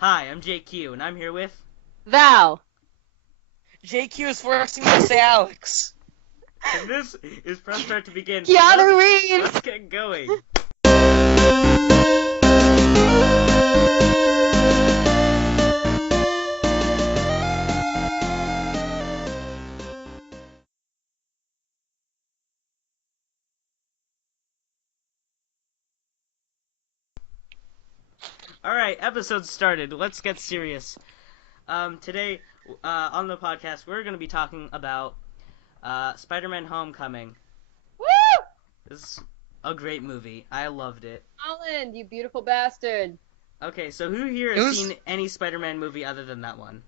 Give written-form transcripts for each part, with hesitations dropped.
Hi, I'm JQ, and I'm here with... Val. JQ is forcing me to say Alex. And this is Press Start to Begin. Keanu Reeves. Let's get going. Alright, episode started. Let's get serious. Today, on the podcast, we're going to be talking about Spider-Man Homecoming. Woo! This is a great movie. I loved it. Holland, you beautiful bastard. Okay, so who here has seen any Spider-Man movie other than that one?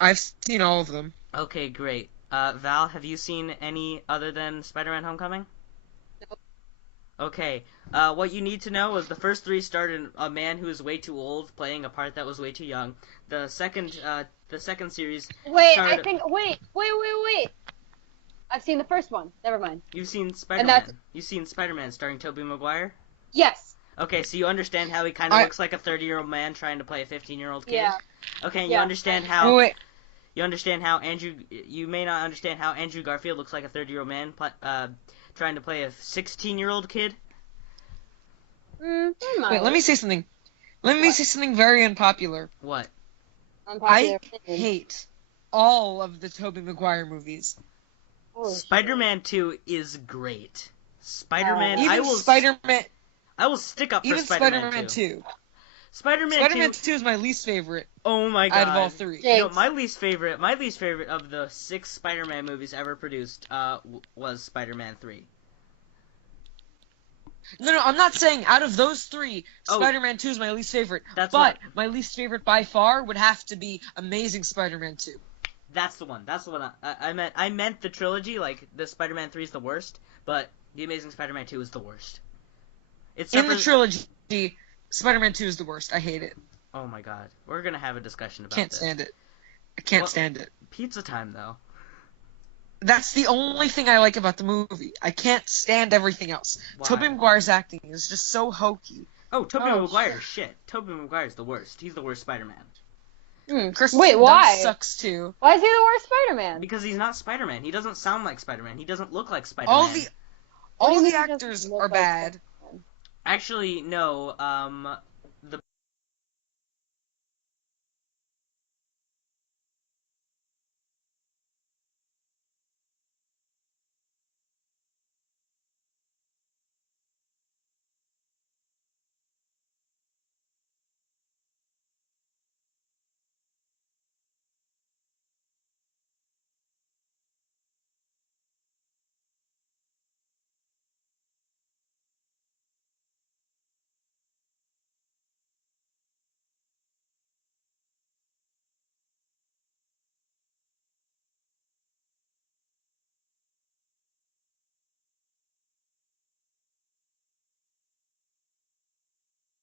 I've seen all of them. Okay, great. Val, have you seen any other than Spider-Man Homecoming? Nope. Okay, what you need to know is the first three started a man who is way too old playing a part that was way too young. The second series. Wait, started... I think. Wait. I've seen the first one. Never mind. You've seen Spider-Man. You've seen Spider-Man starring Tobey Maguire? Yes. Okay, so you understand how he kind of looks like a 30-year-old man trying to play a 15-year-old kid? Yeah. Okay, yeah. You understand how... Wait. You understand how Andrew... You may not understand how Andrew Garfield looks like a 30-year-old man trying to play a 16-year-old kid? Wait, let me say something. Let me say something very unpopular. What? I hate all of the Tobey Maguire movies. Oh, Spider-Man 2 is great. Spider-Man... Even Spider-Man... I will stick up for Even Spider-Man 2. 2. Spider-Man 2 is my least favorite. Oh my god. Out of all three. You know, my least favorite of the 6 Spider-Man movies ever produced was Spider-Man 3. No, I'm not saying out of those 3, Spider-Man 2 is my least favorite. My least favorite by far would have to be Amazing Spider-Man 2. That's the one. I meant the trilogy, like the Spider-Man 3 is the worst, but the Amazing Spider-Man 2 is the worst. In the trilogy, Spider-Man 2 is the worst. I hate it. Oh my god. We're gonna have a discussion about Can't this. stand it. I can't stand it. Pizza time, though. That's the only thing I like about the movie. I can't stand everything else. Why? Tobey Maguire's acting is just so hokey. Oh, Tobey Maguire, shit. Tobey Maguire's the worst. He's the worst Spider-Man. Wait, why? Sucks too. Why is he the worst Spider-Man? Because he's not Spider-Man. He doesn't sound like Spider-Man. He doesn't look like Spider-Man. All the actors are bad. Actually, no.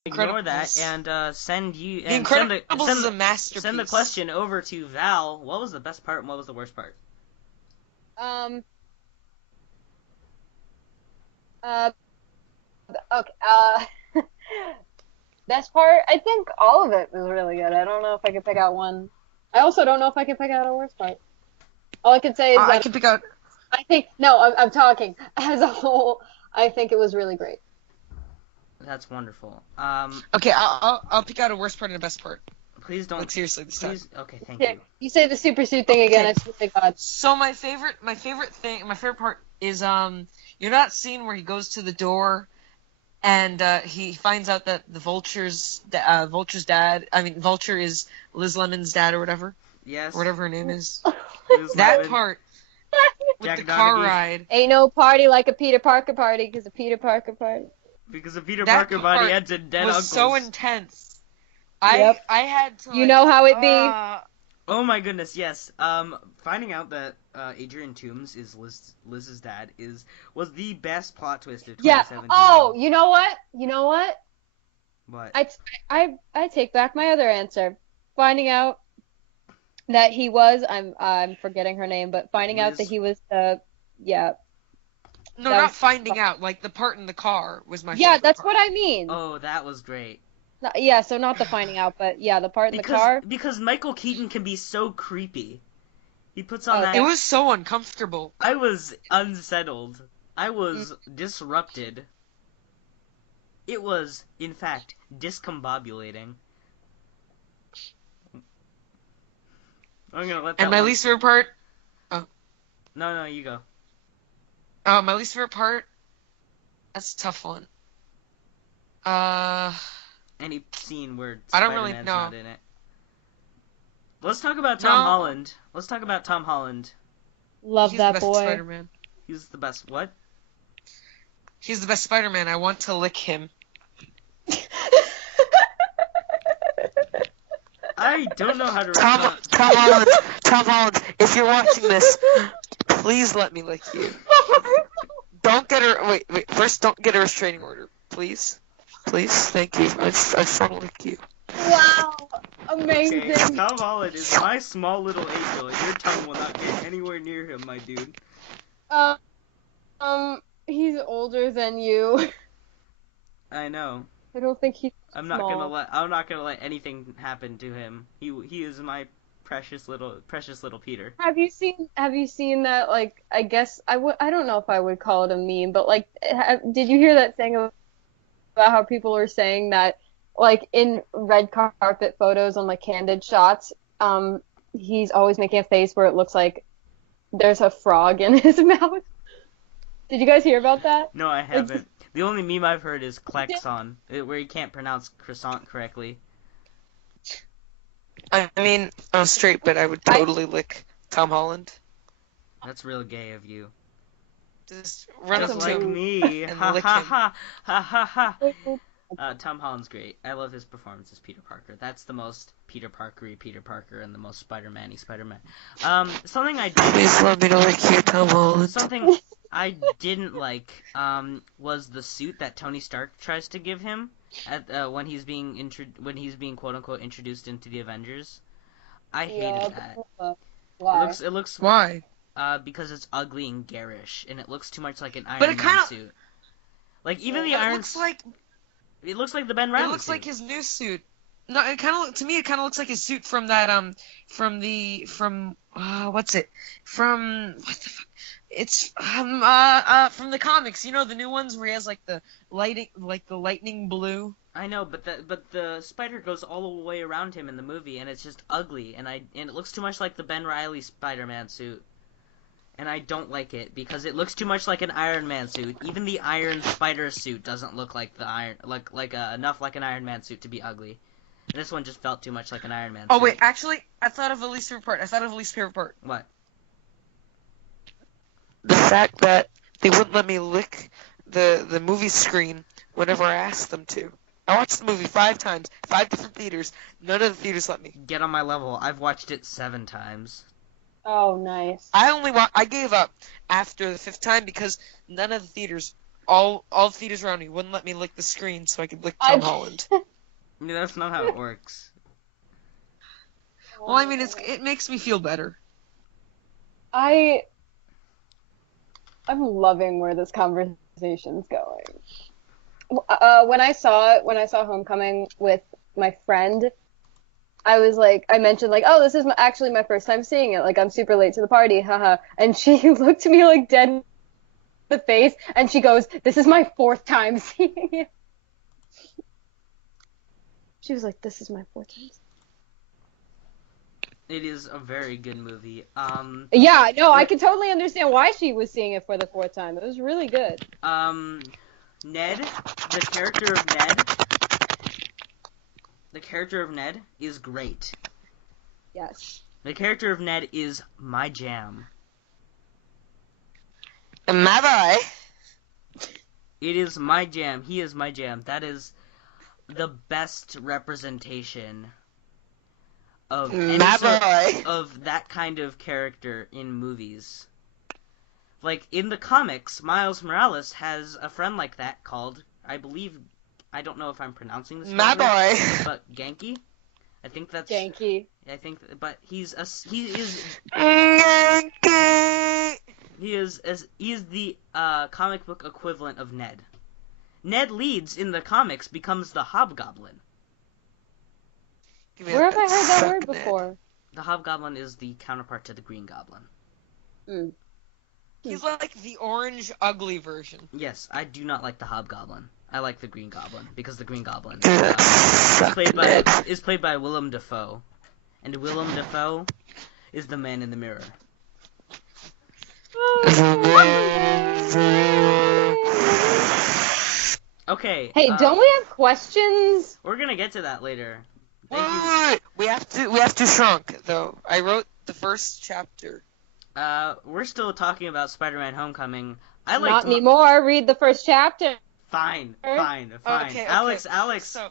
Ignore that and send The Incredibles is a masterpiece. Send the question over to Val. What was the best part and what was the worst part? Okay. Best part? I think all of it was really good. I don't know if I could pick out one. I also don't know if I could pick out a worst part. All I can say is I can pick out. I'm talking as a whole. I think it was really great. That's wonderful. Okay, I'll pick out a worst part and a best part. Please don't. Like, seriously, this time. Okay, thank you. You say the super suit thing again. I swear to God. So my favorite part is you know that scene where he goes to the door, and he finds out that the Vulture's dad. I mean, Vulture is Liz Lemon's dad or whatever. Yes. Or whatever her name is. That part with Jack the car Donaghy. ride. Ain't no party like a Peter Parker party, because a Peter Parker party. Because of Peter Parker body ends in dead was uncles. so intense. Yep. I had to. You know how it be. Oh my goodness, yes. Finding out that Adrian Toomes is Liz's dad was the best plot twist of 2017. Yeah. Oh, you know what? What? I take back my other answer. Finding out that he was I'm forgetting her name, but finding out that he was yeah. No, not finding out. Like the part in the car was my favorite. Yeah, that's part. what I mean. Oh, that was great. Yeah, so not the finding out, but yeah, the part in the car. Because Michael Keaton can be so creepy. He puts on It that. Okay. was so uncomfortable. I was unsettled. I was disrupted. It was, in fact, discombobulating. I'm gonna let that And my one. least favorite part. No, you go. My least favorite part. That's a tough one. Any scene where I don't Spider-Man's really know. not in it. Let's talk about No. Tom Holland. Let's talk about Tom Holland. Love He's that the best boy. Spider-Man. He's the best. What? He's the best Spider-Man. I want to lick him. I don't know how to Tom respond. Holland. Tom Holland. If you're watching this, please let me lick you. Don't get her. Wait. First, don't get a restraining order, please. Please, thank you. I just want to lick you. Wow, amazing. Okay, Tom Holland is my small little angel. Your tongue will not get anywhere near him, my dude. He's older than you. I know. I don't think he's I'm small. not gonna let anything happen to him. He is my precious little Peter. Have you seen that, like, I guess I don't know if I would call it a meme, but like did you hear that thing about how people are saying that, like, in red carpet photos on like candid shots, he's always making a face where it looks like there's a frog in his mouth? Did you guys hear about that? No, I haven't. The only meme I've heard is Klexon, where you can't pronounce croissant correctly. I mean, I'm straight, but I would totally lick Tom Holland. That's real gay of you. Just run Just up like to him. me. and Ha lick ha him. ha ha ha ha. Tom Holland's great. I love his performance as Peter Parker. That's the most Peter Parker-y Peter Parker and the most Spider-Man-y Spider-Man. Something I Please let me lick you, Tom Holland. Something I didn't like was the suit that Tony Stark tries to give him at when he's being quote unquote introduced into the Avengers. I hated that. Why? It looks Why? because it's ugly and garish, and it looks too much like an Iron But it Man kinda- suit. Like even the It Iron. looks like It looks like the Ben Reilly it looks suit. like his new suit. No, it kind of to me it kind of looks like his suit from that what's it from what the fuck? It's from the comics. You know, the new ones where he has like the lightning blue. I know, but the spider goes all the way around him in the movie, and it's just ugly, and it looks too much like the Ben Reilly Spider-Man suit, and I don't like it because it looks too much like an Iron Man suit. Even the Iron Spider suit doesn't look like the enough like an Iron Man suit to be ugly. And this one just felt too much like an Iron Man Oh suit. wait, actually, I thought of a least favorite part. What? The fact that they wouldn't let me lick the movie screen whenever I asked them to. I watched the movie 5 times, 5 different theaters. None of the theaters let me. Get on my level. I've watched it 7 times. Oh, nice. I gave up after the 5th time because none of the theaters, all theaters around me wouldn't let me lick the screen so I could lick Tom Holland. No, that's not how it works. Well, I mean, it makes me feel better. I'm loving where this conversation's going. When I saw Homecoming with my friend, I mentioned like, oh, this is actually my first time seeing it. Like, I'm super late to the party, haha. And she looked me like dead in the face, and she goes, "This is my 4th time seeing it." She was like, "This is my 4th time." It is a very good movie. Yeah, no, I can totally understand why she was seeing it for the 4th time. It was really good. Ned, the character of Ned is great. Yes. The character of Ned is my jam. My boy. It is my jam. He is my jam. That is the best representation of of that kind of character in movies. Like, in the comics, Miles Morales has a friend like that called, I don't know if I'm pronouncing this My right, boy. but Genki? I think that's... Janky. But he is the comic book equivalent of Ned. Ned Leeds in the comics becomes the Hobgoblin. Where have I heard that word before? The Hobgoblin is the counterpart to the Green Goblin. Mm. He's like the orange, ugly version. Yes, I do not like the Hobgoblin. I like the Green Goblin because the Green Goblin is played by Willem Dafoe, and Willem Dafoe is the man in the mirror. Okay. Hey, don't we have questions? We're gonna get to that later. Wait. We have to Shrunk though. I wrote the first chapter. We're still talking about Spider-Man: Homecoming. Not anymore. Read the first chapter. Fine. Okay, Alex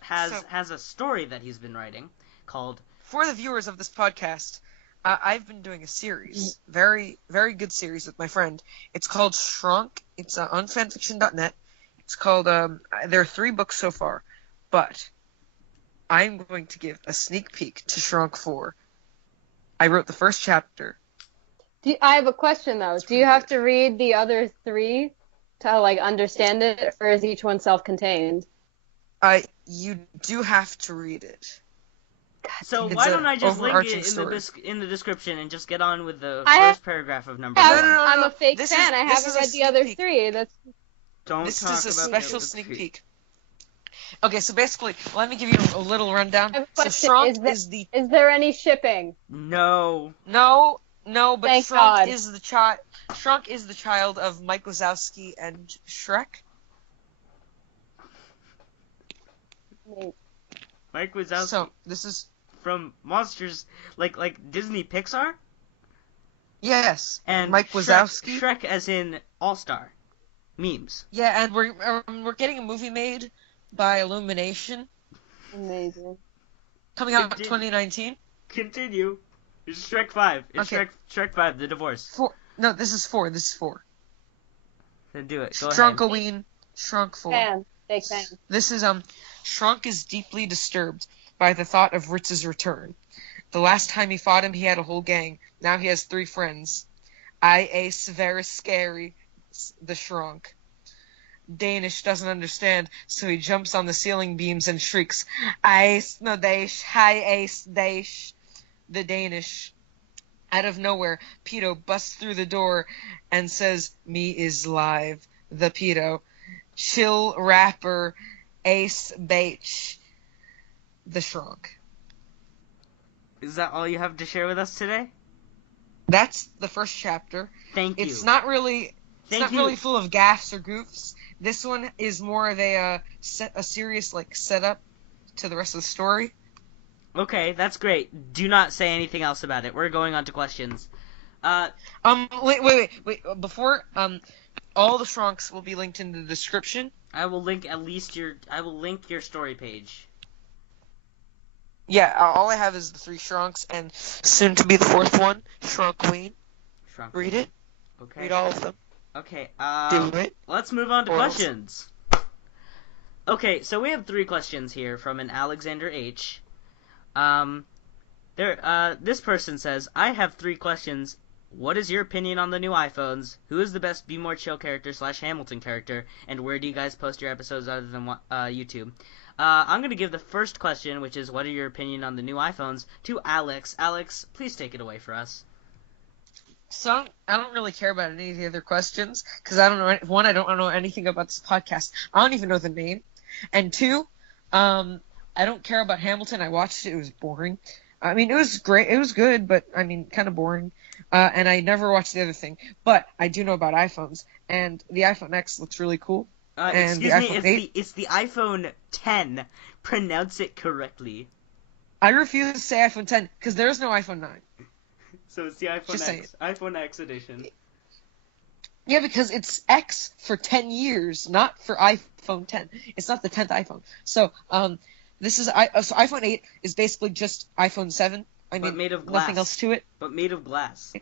has a story that he's been writing called. For the viewers of this podcast, I've been doing a series, very, very good series with my friend. It's called Shrunk. It's on fanfiction.net. It's called, there are 3 books so far, but I'm going to give a sneak peek to Shrunk 4. I wrote the first chapter. I have a question, though. Do you have to read the other 3 to, like, understand it, or is each one self-contained? You do have to read it. So why don't I just link it in the description and just get on with the first paragraph of number 1? No. I'm a fake fan. I haven't read the other 3. This is a special sneak peek. Okay, so basically, let me give you a little rundown. So Shrunk is there any shipping? No, but Thank Shrunk God. is the child. Shrunk is the child of Mike Wazowski and Shrek. Mike Wazowski. So this is from Monsters, like Disney Pixar. Yes, and Mike Wazowski. Shrek as in All-Star memes. Yeah, and we're getting a movie made by Illumination. Amazing. Coming out in 2019. Continue. It's Shrek 5. It's okay. Shrek 5, The Divorce. 4. No, this is 4. Then do it. Go Shrunkoween. ahead. Shrunk 4. Big fan. This is Shrunk is deeply disturbed by the thought of Ritz's return. The last time he fought him, he had a whole gang. Now he has 3 friends. I ace very scary, the Shrunk. Danish doesn't understand, so he jumps on the ceiling beams and shrieks, Ice no Daish, hi ace Daish. The Danish. Out of nowhere, Pedo busts through the door and says, Me is live. The Pedo. Chill rapper, ace Baich. The Shrunk. Is that all you have to share with us today? That's the first chapter. Thank you. It's not really full of gaffes or goofs. This one is more of a serious setup to the rest of the story. Okay, that's great. Do not say anything else about it. We're going on to questions. Wait. Before all the Shrunks will be linked in the description. I will link your story page. Yeah, all I have is the 3 Shrunks, and soon to be the 4th one, Shrunkoween. Read it. Okay. Read all of them. Okay. Do it. Let's move on to questions. Okay, so we have 3 questions here from an Alexander H. This person says, I have 3 questions. What is your opinion on the new iPhones? Who is the best Be More Chill character / Hamilton character? And where do you guys post your episodes other than YouTube? I'm going to give the first question, which is, what are your opinion on the new iPhones, to Alex. Alex, please take it away for us. So, I don't really care about any of the other questions, because I don't know, 1, I don't know anything about this podcast. I don't even know the name. And 2, I don't care about Hamilton. I watched it. It was boring. I mean, it was great. It was good, but, I mean, kind of boring. And I never watched the other thing. But I do know about iPhones, and the iPhone X looks really cool. And excuse me, it's the iPhone 10. Pronounce it correctly. I refuse to say iPhone 10, because there's no iPhone 9. So it's the iPhone X. iPhone X edition. Yeah, because it's X for 10 years, not for iPhone 10. It's not the 10th iPhone. So, this is so iPhone 8 is basically just iPhone 7. I mean, made of glass. Nothing else to it. But made of glass.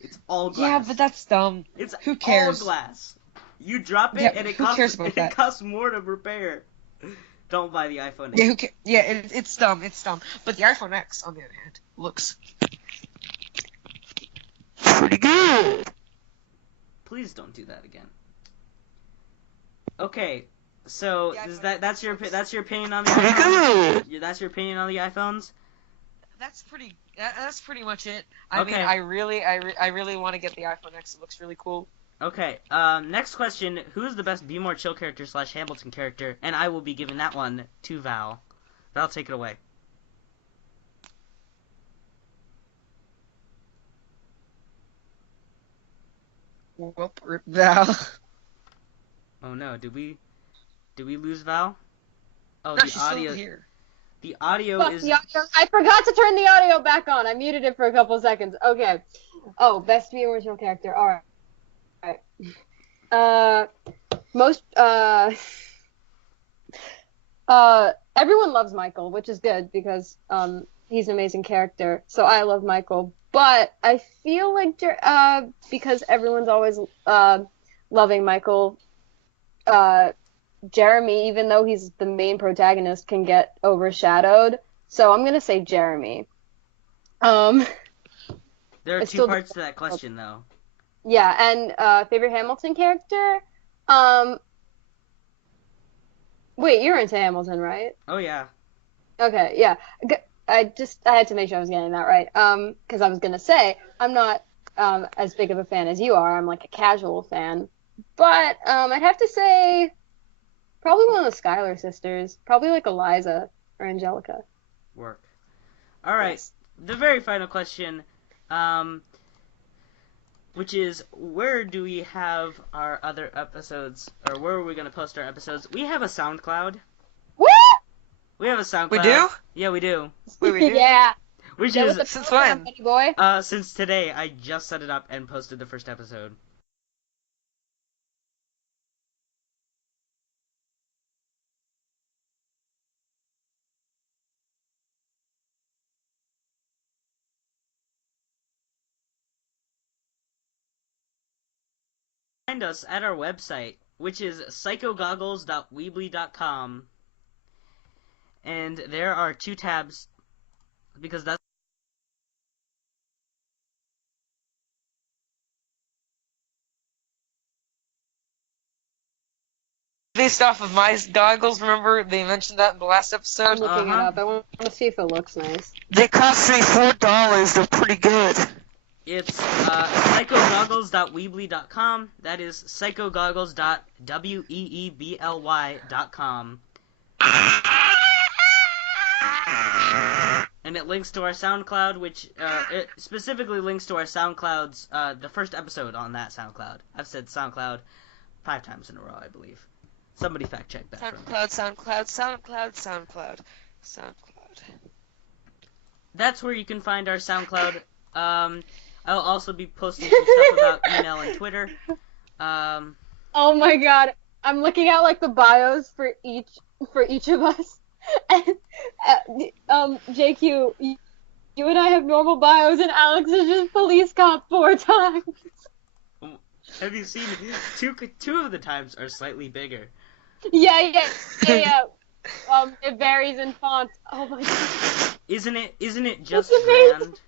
It's all glass. Yeah, but that's dumb. Who cares? All glass. You drop it and it costs more to repair. Don't buy the iPhone 8. Yeah, it's dumb. It's dumb. But the iPhone X, on the other hand, looks pretty good. Please don't do that again. Okay, so that's your opinion on the iPhones? That's your opinion on the iPhones? that's pretty much it. I Okay. mean, I really want to get the iPhone X. It looks really cool. Okay, next question. Who is the best Be More Chill character / Hamilton character? And I will be giving that one to Val. Val, take it away. Whoop, rip Val. Oh no, did we lose Val? Oh, No, the she's audio. still here. The audio Fuck is. the audio. I forgot to turn the audio back on. I muted it for a couple seconds. Okay. Oh, best be original character. All right. Most everyone loves Michael, which is good because he's an amazing character. So I love Michael, but I feel like because everyone's always loving Michael, Jeremy, even though he's the main protagonist, can get overshadowed. So I'm gonna say Jeremy. There are two parts to that question, though. Yeah, and favorite Hamilton character? Wait, you're into Hamilton, right? Oh yeah. Okay, yeah. I had to make sure I was getting that right. Because I was gonna say I'm not as big of a fan as you are. I'm like a casual fan, but I'd have to say probably one of the Schuyler sisters, probably like Eliza or Angelica. Work. All right. Yes. The very final question, which is, where do we have our other episodes, or where are we going to post our episodes? We have a SoundCloud. What? We have a SoundCloud. We do? Yeah, we do. Wait, we do? Yeah. Which is since when? Boy? Since today. I just set it up and posted the first episode. Find us at our website, which is psychogoggles.weebly.com, and there are 2 tabs, because that's based off of my goggles. Remember they mentioned that in the last episode? I'm looking it up. I want to see if it looks nice. They cost me $4. They're pretty good. It's psychogoggles.weebly.com. That is psychogoggles.weebly.com. And it links to our SoundCloud, which it specifically links to our SoundCloud's the first episode on that SoundCloud. I've said SoundCloud 5 times in a row, I believe. Somebody fact check that for me. SoundCloud. That's where you can find our SoundCloud. I'll also be posting some stuff about email and Twitter. Oh my god, I'm looking at like the bios for each of us, and JQ, you and I have normal bios, and Alex is just police cop 4 times. Have you seen two of the times are slightly bigger? Yeah. It varies in font. Oh my god. Isn't it just grand?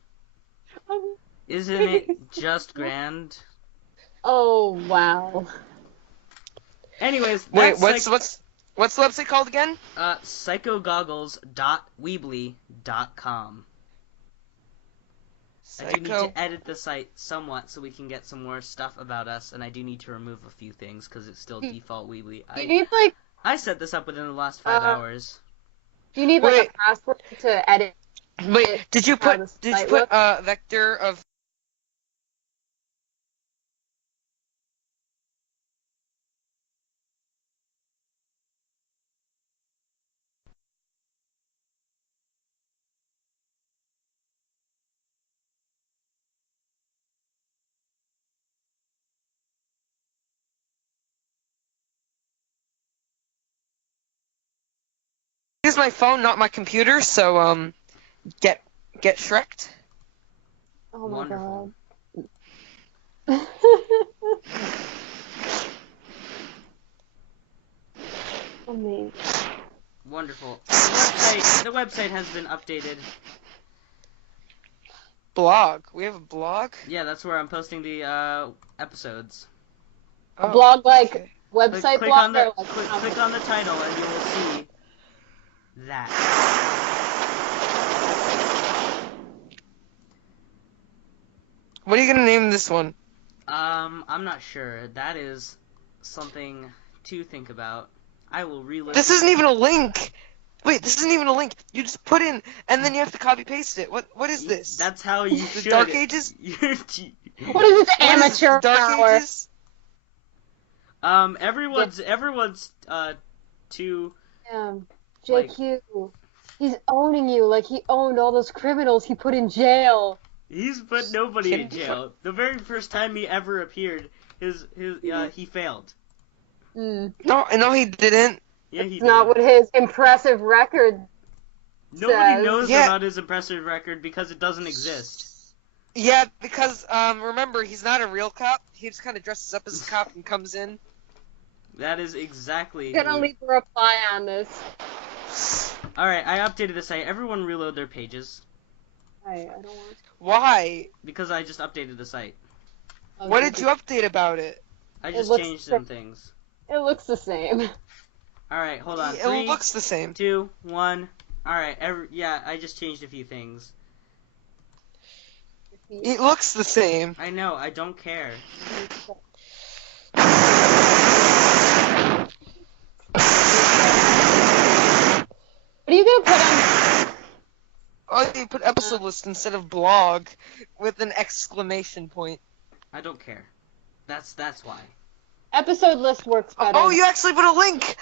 Isn't it just grand? Oh wow. Anyways, wait, what's the website called again? Psychogoggles.weebly.com. I do need to edit the site somewhat so we can get some more stuff about us, and I do need to remove a few things because it's still default Weebly. I set this up within the last 5 hours. Do you need a password to edit? Wait, did you put vector of? Use my phone, not my computer, so get Shrek'd. Oh my Wonderful. God. Amazing. Wonderful. The website has been updated. Blog. We have a blog? Yeah, that's where I'm posting the episodes. A blog website click blog? Click on the title and you will see that. What are you gonna name this one? I'm not sure. That is something to think about. I will relist. This isn't even a link. Wait, this isn't even a link. You just put in, and then you have to copy paste it. What is this? That's how you the should. Dark Ages? What is this amateur Dark hour? Ages? Everyone's too. Damn, JQ. He's owning you like he owned all those criminals he put in jail. He's put nobody in jail. The very first time he ever appeared, he failed. No, he didn't. Yeah, he That's did. not what his impressive record Nobody says. knows Yeah. about his impressive record because it doesn't exist. Yeah, because remember, he's not a real cop. He just kind of dresses up as a cop and comes in. That is exactly. I'm gonna leave a reply on this. Alright, I updated the site. Everyone reload their pages. I don't want Why? Because I just updated the site. to. What did you update about it? I It just looks changed the- some things. It looks the same. Alright, hold on. It 3, looks the same. 2, 1. Alright, yeah, I just changed a few things. It looks the same. I know, I don't care. What are you gonna put on? Oh, you put episode list instead of blog with an exclamation point. I don't care. That's why. Episode list works better. Oh, you actually put a link!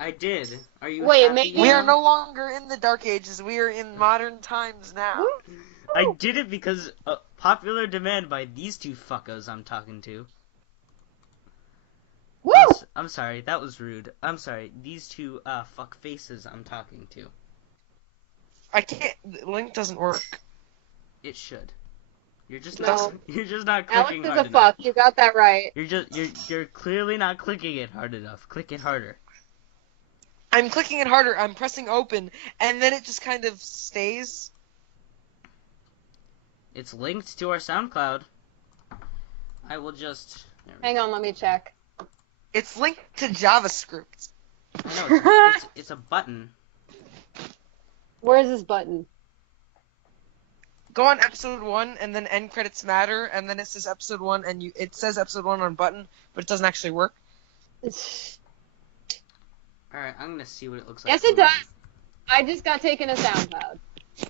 I did. Are you Wait, happy maybe- We now? are no longer in the Dark Ages. We are in modern times now. I did it because popular demand by these two fuckos I'm talking to. Woo! I'm sorry, that was rude. I'm sorry, these two fuck faces I'm talking to. I can't. The link doesn't work. It should. You're just No. not. You're just not Alex clicking is hard a enough. fuck. You got that right. You're clearly not clicking it hard enough. Click it harder. I'm clicking it harder. I'm pressing open, and then it just kind of stays. It's linked to our SoundCloud. I will just. Hang on, let me check. It's linked to JavaScript. I know it's a button. Where's this button? Go on episode 1, and then end credits matter, and then it says episode 1, and it says episode 1 on button, but it doesn't actually work. Yes, All right, I'm gonna see what it looks like. it does. I just got taken to SoundCloud.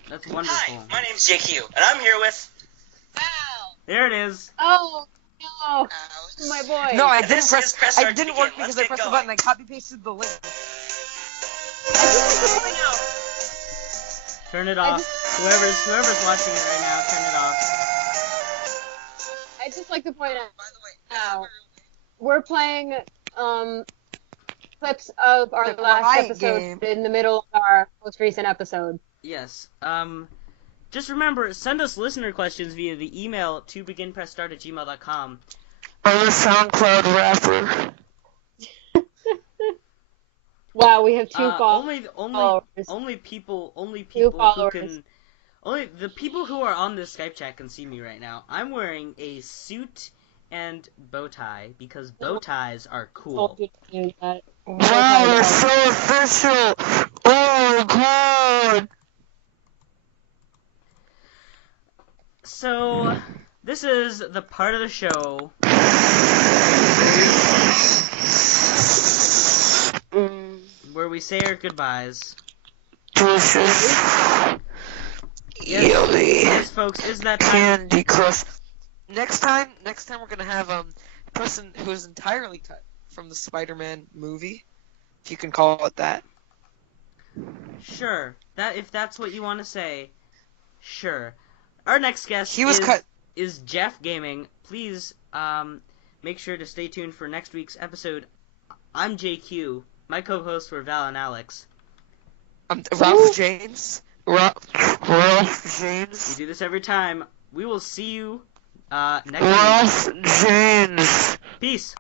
That's wonderful. Hi, my name's JQ, and I'm here with. There it is. Oh no, my boy. No, I And didn't this press. is press I start to didn't begin. work because Let's I get pressed the going. button. I copy pasted the link. I just like to point out. Turn it off. Whoever's watching it right now, turn it off. I just like to point out. By the way, Now, we're playing clips of our The last Riot episode game. in the middle of our most recent episode. Yes. Just remember, send us listener questions via the email to beginpressstart@gmail.com. I'm a SoundCloud rapper. Wow, we have two followers. Only people who followers. can. Only the people who are on this Skype chat can see me right now. I'm wearing a suit and bow tie because bow ties are cool. Told you to do that. Wow, it's so official! Oh god! So, this is the part of the show where we say our goodbyes. Delicious. Yummy. Yes, folks, is that time? Candy Crush. Next time we're gonna have a person who is entirely cut from the Spider-Man movie, if you can call it that. Sure. If that's what you want to say, sure. Our next guest He was cut. is Jeff Gaming. Please make sure to stay tuned for next week's episode. I'm JQ. My co-hosts were Val and Alex. Ralph James. Ralph We James. do this every time. We will see you next week. Ralph James. Peace.